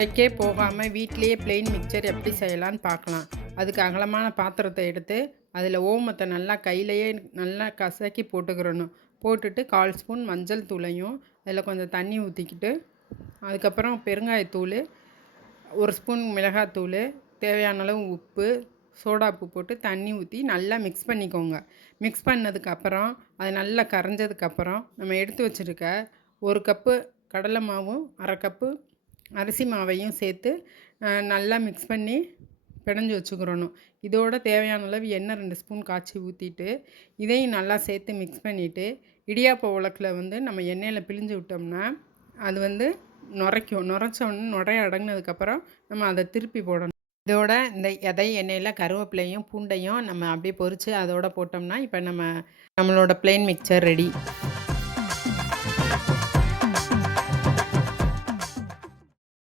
கடைக்கே போகாமல் வீட்டிலேயே பிளெயின் மிக்சர் எப்படி செய்யலான்னு பார்க்கலாம். அதுக்கு அகலமான பாத்திரத்தை எடுத்து அதில் ஓமத்தை நல்லா கையிலையே நல்லா கசக்கி போட்டுக்கிறணும். போட்டுட்டு 1/4 ஸ்பூன் மஞ்சள் தூளையும் அதில் கொஞ்சம் தண்ணி ஊற்றிக்கிட்டு அதுக்கப்புறம் பெருங்காயத்தூள், 1 ஸ்பூன் மிளகாத்தூள், தேவையான அளவு உப்பு, சோடாப்பு போட்டு தண்ணி ஊற்றி நல்லா மிக்ஸ் பண்ணிக்கோங்க. மிக்ஸ் பண்ணதுக்கப்புறம் அது நல்லா கரைஞ்சதுக்கப்புறம் நம்ம எடுத்து வச்சுருக்க 1 கப்பு கடலை மாவும் 1/2 கப்பு அரிசி மாவையும் சேர்த்து நல்லா மிக்ஸ் பண்ணி பிணைஞ்சு வச்சுக்கிறணும். இதோட தேவையான அளவு எண்ணெய் 2 ஸ்பூன் காய்ச்சி ஊற்றிட்டு இதையும் நல்லா சேர்த்து மிக்ஸ் பண்ணிவிட்டு இடியாப்ப உலக்கில் நம்ம எண்ணெயில் பிழிஞ்சு விட்டோம்னா அது நுரைக்கும். நுரைச்சோடனே நுரைய அடங்கினதுக்கப்புறம் நம்ம அதை திருப்பி போடணும். இதோட இந்த எண்ணெயில் கருவேப்பிலையும் பூண்டையும் நம்ம அப்படியே பொரித்து அதோட போட்டோம்னா இப்போ நம்மளோட பிளெயின் மிக்சர் ரெடி.